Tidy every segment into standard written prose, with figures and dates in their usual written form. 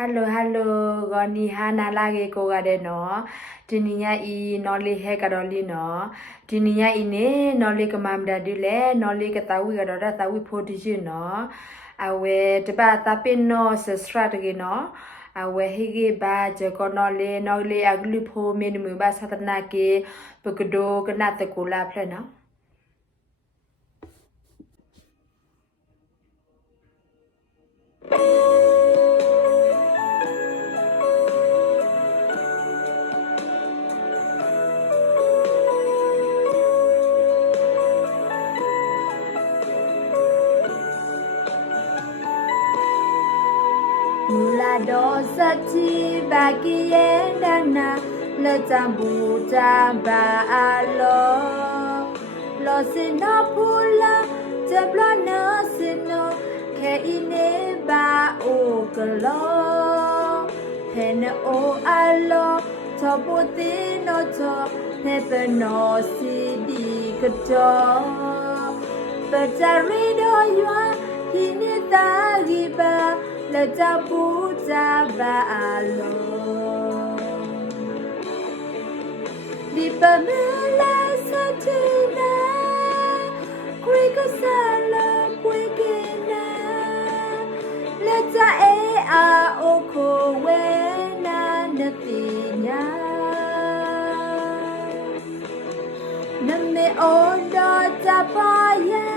ฮัลโหลกอนีฮานาลาเกโกกาเดเนาะဒီနီယာဤနော်လေးဟဲကတော့လေးနော်ဒီနီယာဤနေနော်လေးကမမ်ဒါဒီလေနော်လေးကတာဝီကတော့တာဝီဖိုဒီရှင်နော်အဝဲတပတ်တာပင်နော်ဆစရတကေနော်အဝဲဟေကေဘာဂျကောနော်လေးအဂလူဖိုမင်းမူဘာသတနာကေပကဒိုကနတ်တကူလာဖလဲနော်မူလာတော့စတိဘာကီယေဒနာလက်ချဘူတာဘာအလောလောစင်နာပူလာဂျပလနာစင်နိုခဲအင်းနေဘာအိုကလောဖဲနအိုအလောချပူတင်နောချဖဲပနောစီဒီကတောပတရီဒိုယွာဟိနေတာဂီဘာလက်ချပူတာဘာအလောဒီပမေလာစတီနာခရီကဆာလာပွေကနာလက်ချအေအာအိုခိုဝဲနာနတိညာနမေအော်ဒါချပါယာ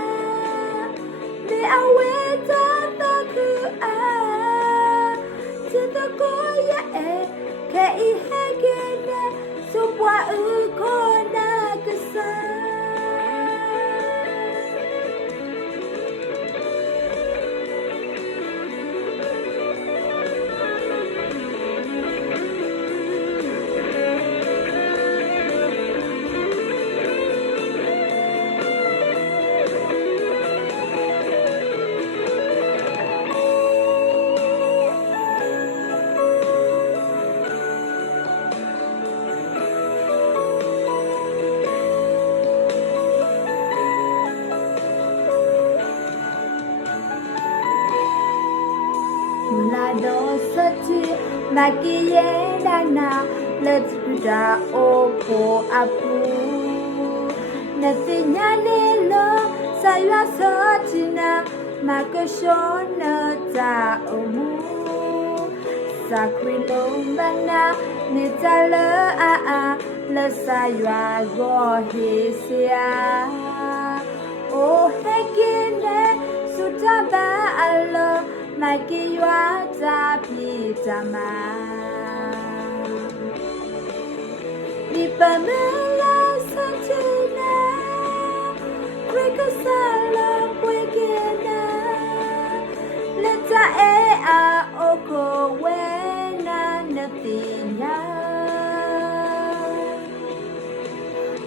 မေအဝဲတာတခုအာချစ်တကိုရဲ့ခဲဤဟဲကေနာစုပွားဥခေါ်နာကစားလာတော့စတိမကီယေဒနာ let's put our opo apu နတိညာနေလောဆာရွာစတိနာမကရှောနာတာအမှုစာခွေလုံးမနာနေတလအာလဆာရွာဂောဟေစယာအိုဟေကင်းနေစုတဘာအလောမကီရွာတာပြေတမဒီပမလာစချီနာခရကဆာလာပွေကနာလက်ချအေအာအိုကိုဝဲနာနတိညာ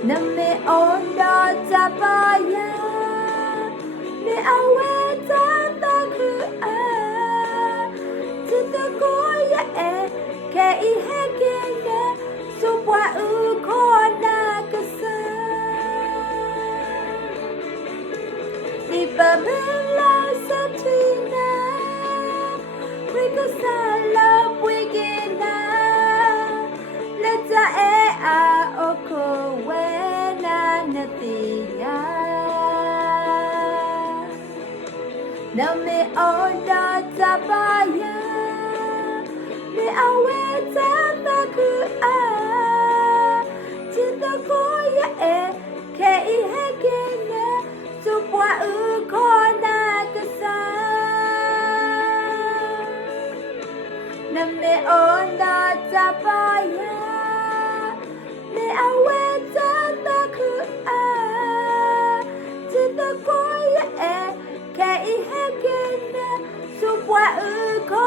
နမေအော်ဒါချပါယာမေအဝဲတာတခုအာကိုရဲ့ခဲဤဟဲကေနာစုပွားဥခေါ်နာကစားဒီပမလာစတီနာဝိကဆာလာပွေကေနာလက်ချအေအာအိုကိုဝဲနာနတိယာနမေအော်ဒါချပါယာမေအဝဲတာတခုအာချစ်တကိုရဲ့ခဲဤဟဲကေနာစုပွားဥခေါ်နာကစားနမေအော်ဒါချပါယာမေအဝဲတာတခုအာချစ်တကိုရဲ့ခဲဤဟဲကေနာစုပွားဥခေါ်